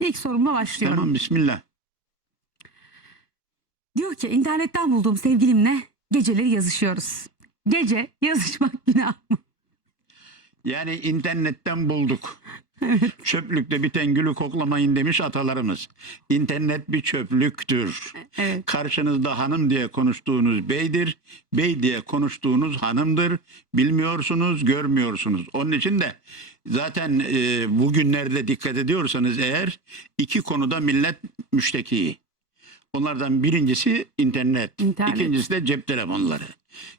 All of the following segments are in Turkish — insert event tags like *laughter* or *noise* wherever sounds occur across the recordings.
İlk sorumla başlıyorum. Tamam bismillah. Diyor ki internetten bulduğum sevgilimle geceleri yazışıyoruz. Gece yazışmak günah mı? Yani internetten bulduk. *laughs* Çöplükte biten gülü koklamayın demiş atalarımız. İnternet bir çöplüktür. Evet. Karşınızda hanım diye konuştuğunuz beydir. Bey diye konuştuğunuz hanımdır. Bilmiyorsunuz, görmüyorsunuz. Onun için de zaten e, bugünlerde dikkat ediyorsanız eğer iki konuda millet müşteki. Onlardan birincisi internet, İnternet. ikincisi de cep telefonları.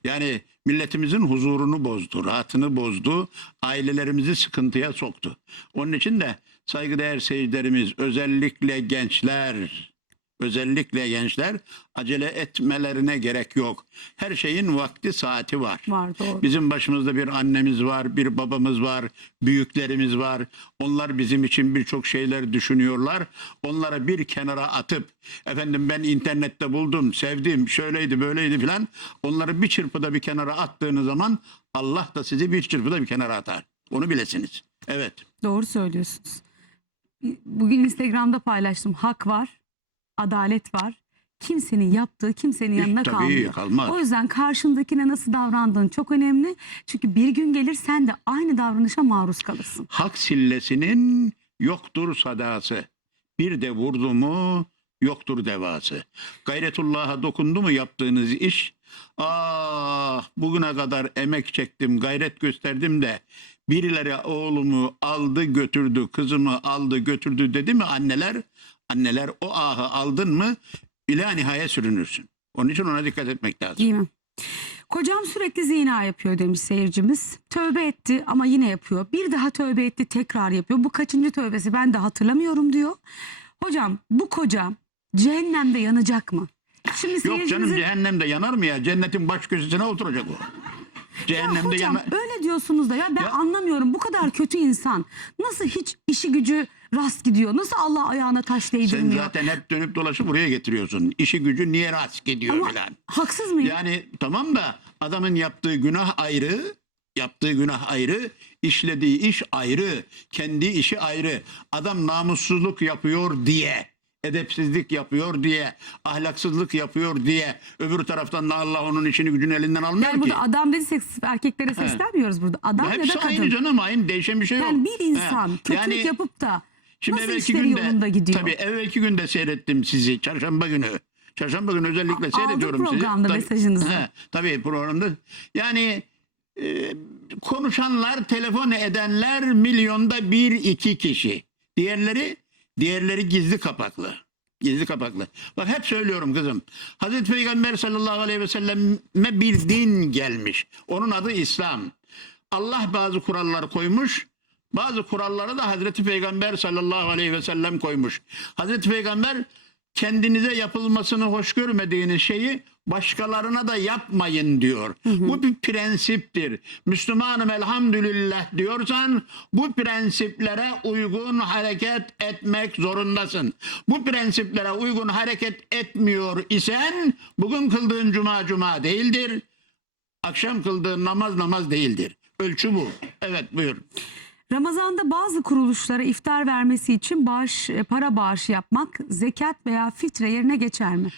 Yani milletimizin huzurunu bozdu, rahatını bozdu, ailelerimizi sıkıntıya soktu. Onun için de saygıdeğer seyircilerimiz özellikle gençler, özellikle gençler acele etmelerine gerek yok. Her şeyin vakti saati var. Var doğru. Bizim başımızda bir annemiz var, bir babamız var, büyüklerimiz var. Onlar bizim için birçok şeyler düşünüyorlar. Onlara bir kenara atıp efendim ben internette buldum, sevdim, şöyleydi, böyleydi filan. Onları bir çırpıda bir kenara attığınız zaman Allah da sizi bir çırpıda bir kenara atar. Onu bilesiniz. Evet. Doğru söylüyorsunuz. Bugün Instagram'da paylaştım. Hak var, adalet var. Kimsenin yaptığı kimsenin yanına Tabii kalmıyor. kalmaz. O yüzden karşındakine nasıl davrandığın çok önemli. Çünkü bir gün gelir sen de aynı davranışa maruz kalırsın. Hak sillesinin yoktur sadası. Bir de vurdu mu yoktur devası. Gayretullah'a dokundu mu yaptığınız iş? Ah bugüne kadar emek çektim, gayret gösterdim de birileri oğlumu aldı götürdü, kızımı aldı götürdü dedi mi anneler? Anneler o ahı aldın mı ila nihaya sürünürsün. Onun için ona dikkat etmek lazım. Değil mi? Kocam sürekli zina yapıyor demiş seyircimiz. Tövbe etti ama yine yapıyor. Bir daha tövbe etti tekrar yapıyor. Bu kaçıncı tövbesi ben de hatırlamıyorum diyor. Hocam bu kocam cehennemde yanacak mı? Şimdi Yok canım seyircimizin- cehennemde yanar mı ya? Cennetin baş köşesine oturacak o. Cehennemde Hocam yanar. öyle diyorsunuz da ya ben Ya- anlamıyorum bu kadar kötü insan nasıl hiç işi gücü rast gidiyor? Nasıl Allah ayağına taş Sen değdirmiyor? zaten hep dönüp dolaşıp buraya getiriyorsun. İşi gücü niye rast gidiyor Ama filan. haksız mıyım? Yani tamam da adamın yaptığı günah ayrı, yaptığı günah ayrı, işlediği iş ayrı, kendi işi ayrı. Adam namussuzluk yapıyor diye, edepsizlik yapıyor diye, ahlaksızlık yapıyor diye öbür taraftan da Allah onun işini gücünü elinden almıyor yani ki. burada adam dediysek erkeklere seslenmiyoruz burada. Adam ya da Hepsi kadın. aynı canım aynı değişen bir şey yok. Yani bir insan He, kötülük yani- yapıp da Şimdi nasıl evvelki işleri günde, yolunda gidiyor? Tabii evvelki günde seyrettim sizi çarşamba günü. Çarşamba günü özellikle Aldık seyrediyorum sizi. programda Tabii- mesajınızı. He, tabii programda. Yani e, konuşanlar, telefon edenler milyonda bir iki kişi. Diğerleri, diğerleri gizli kapaklı. Gizli kapaklı. Bak hep söylüyorum kızım. Hazreti Peygamber sallallahu aleyhi ve selleme bir din gelmiş. Onun adı İslam. Allah bazı kurallar koymuş. Bazı kuralları da Hazreti Peygamber sallallahu aleyhi ve sellem koymuş. Hazreti Peygamber kendinize yapılmasını hoş görmediğiniz şeyi başkalarına da yapmayın diyor. Bu bir prensiptir. Müslümanım elhamdülillah diyorsan bu prensiplere uygun hareket etmek zorundasın. Bu prensiplere uygun hareket etmiyor isen bugün kıldığın cuma cuma değildir. Akşam kıldığın namaz namaz değildir. Ölçü bu. Evet buyur. Ramazanda bazı kuruluşlara iftar vermesi için bağış, e, para bağışı yapmak zekat veya fitre yerine geçer mi?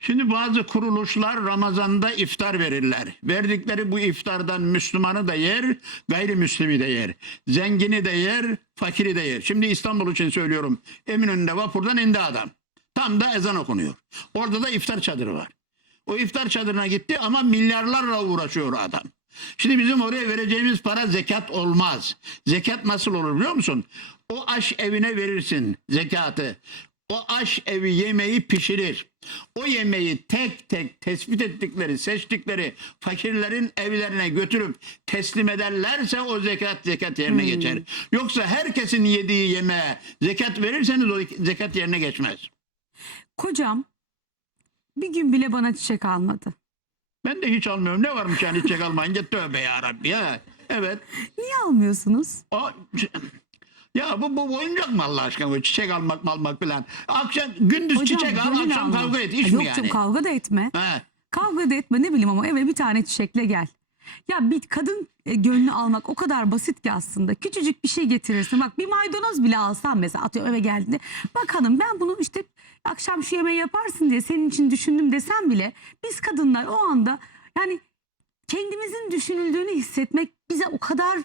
Şimdi bazı kuruluşlar Ramazan'da iftar verirler. Verdikleri bu iftardan Müslümanı da yer, gayrimüslimi de yer. Zengini de yer, fakiri de yer. Şimdi İstanbul için söylüyorum. Eminönü'nde vapurdan indi adam. Tam da ezan okunuyor. Orada da iftar çadırı var. O iftar çadırına gitti ama milyarlarla uğraşıyor adam. Şimdi bizim oraya vereceğimiz para zekat olmaz. Zekat nasıl olur biliyor musun? O aş evine verirsin zekatı. O aş evi yemeği pişirir. O yemeği tek tek tespit ettikleri, seçtikleri fakirlerin evlerine götürüp teslim ederlerse o zekat zekat yerine geçer. Yoksa herkesin yediği yemeğe zekat verirseniz o zekat yerine geçmez. Kocam bir gün bile bana çiçek almadı. Ben de hiç almıyorum. Ne varmış yani çiçek almayınca tövbe ya Rabbi ya. Evet. Niye almıyorsunuz? O, ya bu, bu oyuncak mı Allah aşkına bu çiçek almak almak falan. Akşam gündüz Hocam, çiçek al akşam alma. kavga et iş Ay mi Yok yani? kavga da etme. He. Kavga da etme ne bileyim ama eve bir tane çiçekle gel. Ya bir kadın e, gönlü almak o kadar basit ki aslında. Küçücük bir şey getirirsin. Bak bir maydanoz bile alsan mesela atıyorum eve geldiğinde. Bak hanım ben bunu işte akşam şu yemeği yaparsın diye senin için düşündüm desem bile biz kadınlar o anda yani kendimizin düşünüldüğünü hissetmek bize o kadar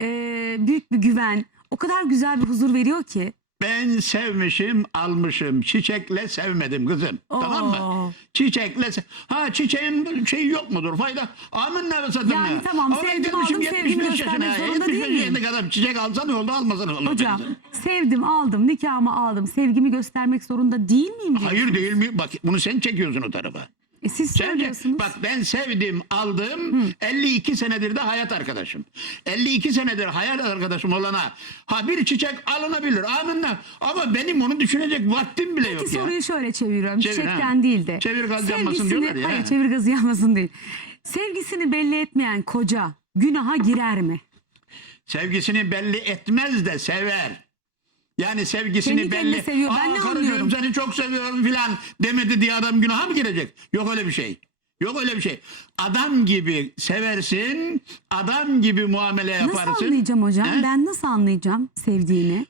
e, büyük bir güven, o kadar güzel bir huzur veriyor ki. Ben sevmişim, almışım. Çiçekle sevmedim kızım. Tamam mı? Çiçekle se- Ha çiçeğin şeyi yok mudur? Fayda. Amin ne satın Yani tamam, sevdim, aldım, 75 sevgimi yaşına. göstermek zorunda 75 değil miyim? adam çiçek alsa ne oldu almasa ne oldu? Hocam kızım? sevdim aldım nikahımı aldım sevgimi göstermek zorunda değil miyim? diyorsun? Hayır değil mi? Bak bunu sen çekiyorsun o tarafa. E, siz söylüyorsunuz. bak ben sevdim aldım 52 senedir de hayat arkadaşım. 52 senedir hayat arkadaşım olana ha bir çiçek alınabilir amenna ama benim onu düşünecek vaktim bile Peki yok ya. soruyu şöyle çeviriyorum. Çevir, Çiçekten ha. değil de. Çevir gaz yanmasın diyorlar ya, Hayır ha. çevir gazı yanmasın değil. Sevgisini belli etmeyen koca günaha girer mi? Sevgisini belli etmez de sever. Yani sevgisini Kendi belli. seviyor. Ben ne anlıyorum? seni çok seviyorum filan demedi diye adam günaha mı girecek? Yok öyle bir şey. Yok öyle bir şey. Adam gibi seversin, adam gibi muamele yaparsın. Nasıl anlayacağım hocam? He? Ben nasıl anlayacağım sevdiğini?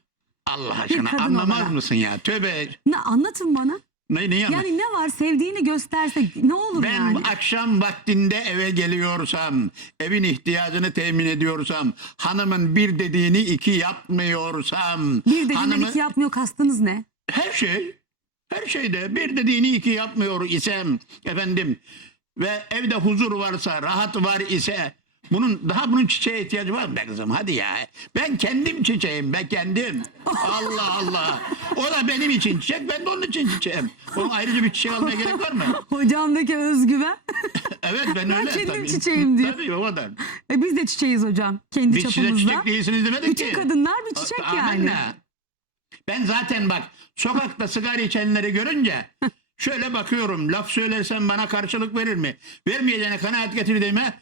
Allah aşkına kadın anlamaz olarak. mısın ya? Tövbe. Ne anlatın bana. Ne, neyi Yani ne var sevdiğini gösterse ne olur Ben yani? akşam vaktinde eve geliyorsam, evin ihtiyacını temin ediyorsam, hanımın bir dediğini iki yapmıyorsam, Bir dediğinden hanımı- iki yapmıyor kastınız ne? her şey, her şeyde bir dediğini iki yapmıyor isem efendim ve evde huzur varsa, rahat var ise bunun daha bunun çiçeğe ihtiyacı var mı be kızım? Hadi ya. Ben kendim çiçeğim, ben kendim. Allah Allah. O da benim için çiçek, ben de onun için çiçeğim. Onun ayrıca bir çiçek almaya gerek var mı? *laughs* Hocamdaki özgüven. Evet ben öyle kendim tabii. çiçeğim diyor. Tabii o kadar. e biz de çiçeğiz hocam. Kendi Biz size çapımızda. çiçek değilsiniz demedik Bütün ki. kadınlar bir çiçek A- yani. amenna. Ben zaten bak sokakta sigara içenleri görünce şöyle bakıyorum. Laf söylersem bana karşılık verir mi? Vermeyeceğine kanaat getirdiğime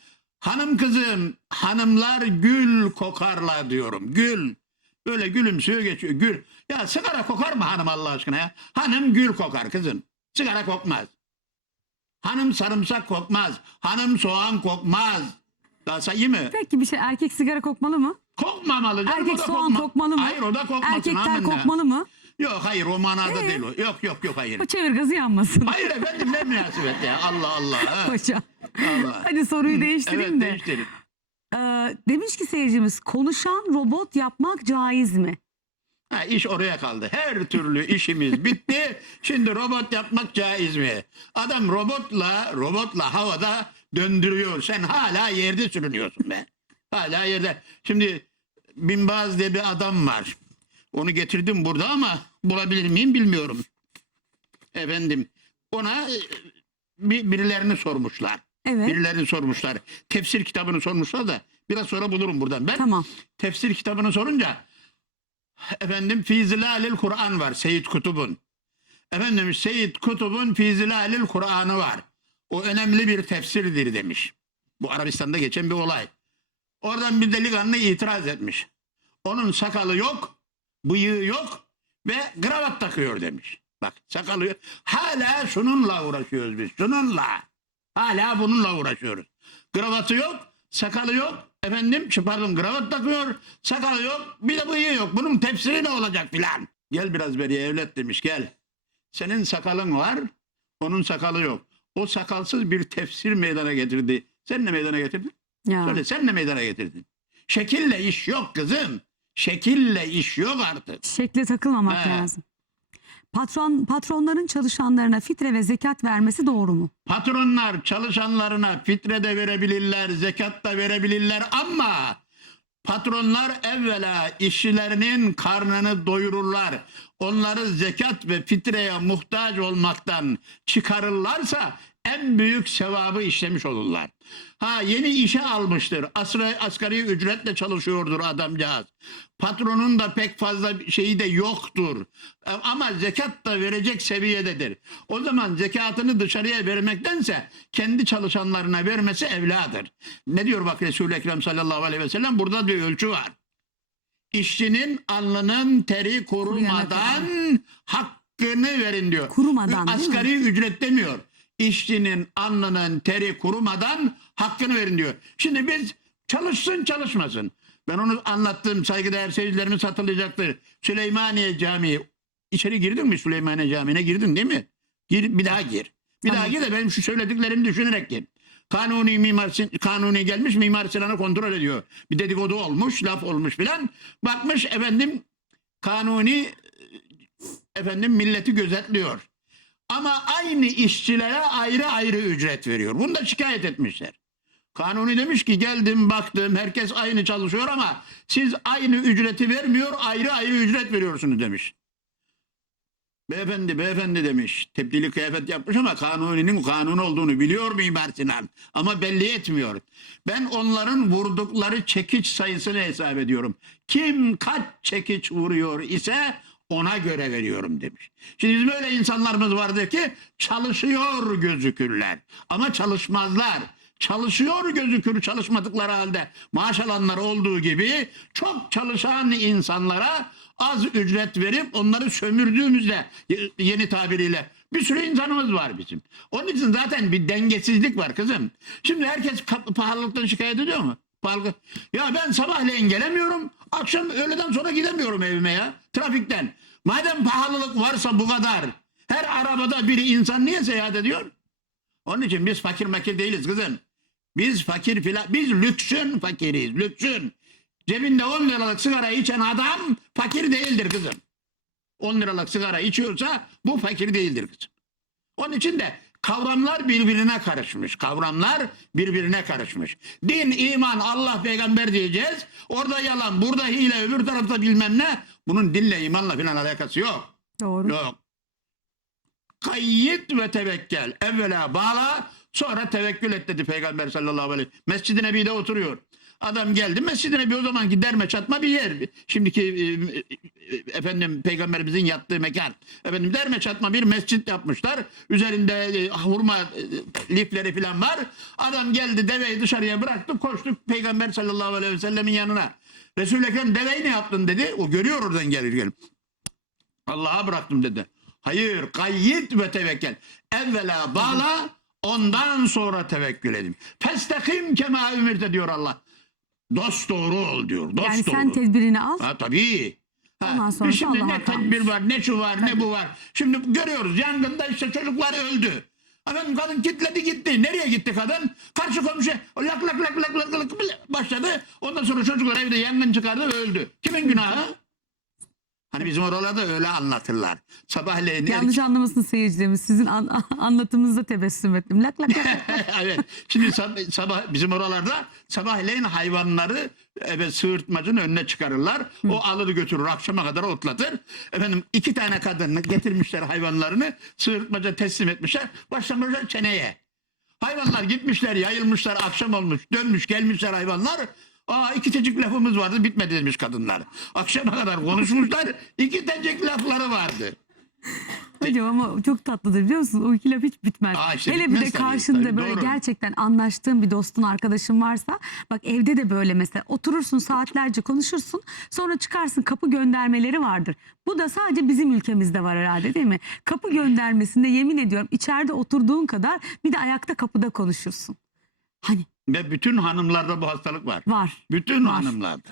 hanım kızım hanımlar gül kokarlar diyorum. Gül. Böyle gülümsüyor geçiyor. Gül. Ya sigara kokar mı hanım Allah aşkına ya? Hanım gül kokar kızım. Sigara kokmaz. Hanım sarımsak kokmaz. Hanım soğan kokmaz. Daha sayayım mı? Peki bir şey erkek sigara kokmalı mı? Kokmamalı. canım, Erkek o da soğan kokma- kokmalı mı? Hayır o da kokmasın. Erkekler amenna. kokmalı mı? Yok hayır o manada Ee? değil o. Yok yok yok hayır. O çevir gazı yanmasın. Hayır efendim ne münasebet ya Allah Allah. ha. *laughs* Hocam. Allah. Hadi soruyu değiştireyim Evet de. değiştirin. Ee, demiş ki seyircimiz konuşan robot yapmak caiz mi? Ha, iş oraya kaldı. Her türlü işimiz bitti. Şimdi robot yapmak caiz mi? Adam robotla robotla havada döndürüyor. Sen hala yerde sürünüyorsun be. Hala yerde. Şimdi Binbaz diye bir adam var. Onu getirdim burada ama bulabilir miyim bilmiyorum. Efendim ona e, bir, birilerini sormuşlar. Evet. Birilerini sormuşlar. Tefsir kitabını sormuşlar da biraz sonra bulurum buradan. Ben Tamam. tefsir kitabını sorunca efendim Fizilalil Kur'an var Seyyid Kutub'un. Efendim Seyyid Kutub'un Fizilalil Kur'an'ı var. O önemli bir tefsirdir demiş. Bu Arabistan'da geçen bir olay. Oradan bir delikanlı itiraz etmiş. Onun sakalı yok, bıyığı yok ve kravat takıyor demiş. Bak sakalı. Hala şununla uğraşıyoruz biz. Şununla. Hala bununla uğraşıyoruz. Kravatı yok, sakalı yok. Efendim pardon kravat takıyor, sakalı yok, bir de bıyığı yok. Bunun tefsiri ne olacak filan. Gel biraz beri evlet demiş gel. Senin sakalın var, onun sakalı yok. O sakalsız bir tefsir meydana getirdi. Sen ne meydana getirdin? Ya. Söyle sen ne meydana getirdin? Şekille iş yok kızım. Şekille iş yok artık. Şekle takılmamak He. lazım. Patron patronların çalışanlarına fitre ve zekat vermesi doğru mu? Patronlar çalışanlarına fitre de verebilirler, zekat da verebilirler ama patronlar evvela işçilerinin karnını doyururlar. Onları zekat ve fitreye muhtaç olmaktan çıkarırlarsa en büyük sevabı işlemiş olurlar. Ha yeni işe almıştır. Asra, asgari ücretle çalışıyordur adamcağız. Patronun da pek fazla şeyi de yoktur. E, Ama zekat da verecek seviyededir. O zaman zekatını dışarıya vermektense kendi çalışanlarına vermesi evladır. Ne diyor bak Resul-i Ekrem sallallahu aleyhi ve sellem? Burada bir ölçü var. İşçinin alnının teri kurumadan hakkını verin diyor. Kurumadan? Asgari ücret demiyor. İşçinin alnının teri kurumadan hakkını verin diyor. Şimdi biz Çalışsın çalışmasın. Ben onu anlattım. Saygıdeğer seyircilerimiz hatırlayacaktır. Süleymaniye Camii. İçeri girdin mi Süleymaniye Camii'ne girdin değil mi? Gir, bir daha gir. Bir Tamam. daha gir de benim şu söylediklerimi düşünerek gir. Kanuni mimar kanuni gelmiş mimar Sinan'ı kontrol ediyor. Bir dedikodu olmuş, laf olmuş filan. Bakmış efendim kanuni efendim milleti gözetliyor. Ama aynı işçilere ayrı ayrı ücret veriyor. Bunu da şikayet etmişler. Kanuni demiş ki geldim baktım herkes aynı çalışıyor ama siz aynı ücreti vermiyor ayrı ayrı ücret veriyorsunuz demiş. Beyefendi beyefendi demiş. Tebdili kıyafet yapmış ama kanuninin kanun olduğunu biliyor Mimar Sinan. Ama belli etmiyor. Ben onların vurdukları çekiç sayısını hesap ediyorum. Kim kaç çekiç vuruyor ise ona göre veriyorum demiş. Şimdi bizim öyle insanlarımız vardı ki çalışıyor gözükürler ama çalışmazlar. Çalışıyor gözükür çalışmadıkları halde maaş alanlar olduğu gibi çok çalışan insanlara az ücret verip onları sömürdüğümüzde yeni tabiriyle bir sürü insanımız var bizim. Onun için zaten bir dengesizlik var kızım. Şimdi herkes pahalılıktan şikayet ediyor mu? Pahalılık. Ya ben sabahleyin gelemiyorum. Akşam öğleden sonra gidemiyorum evime ya. Trafikten. Madem pahalılık varsa bu kadar. Her arabada bir insan niye seyahat ediyor? Onun için biz fakir makir değiliz kızım. Biz fakir filan, biz lüksün fakiriyiz, lüksün. Cebinde 10 liralık sigara içen adam fakir değildir kızım. 10 liralık sigara içiyorsa bu fakir değildir kızım. Onun için de kavramlar birbirine karışmış. Kavramlar birbirine karışmış. Din, iman, Allah, peygamber diyeceğiz. Orada yalan, burada hile, öbür tarafta bilmem ne. Bunun dinle, imanla filan alakası yok. Doğru. Yok. Kayyit ve tevekkel. Evvela bağla sonra tevekkül et dedi Peygamber sallallahu aleyhi ve sellem. Mescid-i Nebi'de oturuyor. Adam geldi Mescid-i Nebi o zamanki derme çatma bir yer. Şimdiki e, e, efendim peygamberimizin yattığı mekan. Efendim derme çatma bir mescit yapmışlar. Üzerinde e, hurma e, lifleri falan var. Adam geldi deveyi dışarıya bıraktı koştu peygamber sallallahu aleyhi ve sellemin yanına. Resul-i Ekrem deveyi ne yaptın dedi. O görüyor oradan gelir gelip. Allah'a bıraktım dedi. Hayır kayyit ve tevekkel. Evvela bağla ondan sonra tevekkül edin. Festekim kema ümirte diyor Allah. Dost doğru ol diyor. Dost Yani doğru. sen tedbirini al. Ha tabii. Ha, Ondan sonrası şimdi ne tedbir var, ne şu var, ne bu var. Şimdi görüyoruz yangında işte çocuklar öldü. Efendim kadın kitledi gitti. Nereye gitti kadın? Karşı komşu lak lak lak lak lak lak başladı. Ondan sonra çocuklar evde yangın çıkardı ve öldü. Kimin günahı? Hani bizim oralarda öyle anlatırlar. Sabahleyin Yanlış anlamasın seyircilerimiz. Sizin an- *laughs* anlatımınızda tebessüm ettim. Lak lak lak. *laughs* evet. Şimdi sab- sabah bizim oralarda sabahleyin hayvanları evet sığırtmacının önüne çıkarırlar. O alır götürür akşama kadar otlatır. Efendim iki tane kadın getirmişler hayvanlarını sığırtmaca teslim etmişler. Başlamışlar çeneye. Hayvanlar gitmişler yayılmışlar akşam olmuş dönmüş gelmişler hayvanlar. Aa iki tecik lafımız vardı bitmedi demiş kadınlar. Akşama kadar konuşmuşlar iki tecik lafları vardı. Hocam ama çok tatlıdır biliyor musun? O iki laf hiç bitmez. Aa, işte Hele bir de karşında tabii, böyle doğru. gerçekten anlaştığın bir dostun arkadaşın varsa bak evde de böyle mesela oturursun saatlerce konuşursun sonra çıkarsın kapı göndermeleri vardır. Bu da sadece bizim ülkemizde var herhalde değil mi? Kapı göndermesinde yemin ediyorum içeride oturduğun kadar bir de ayakta kapıda konuşursun. Hani Ve bütün hanımlarda bu hastalık var. var. Bütün Var. hanımlarda.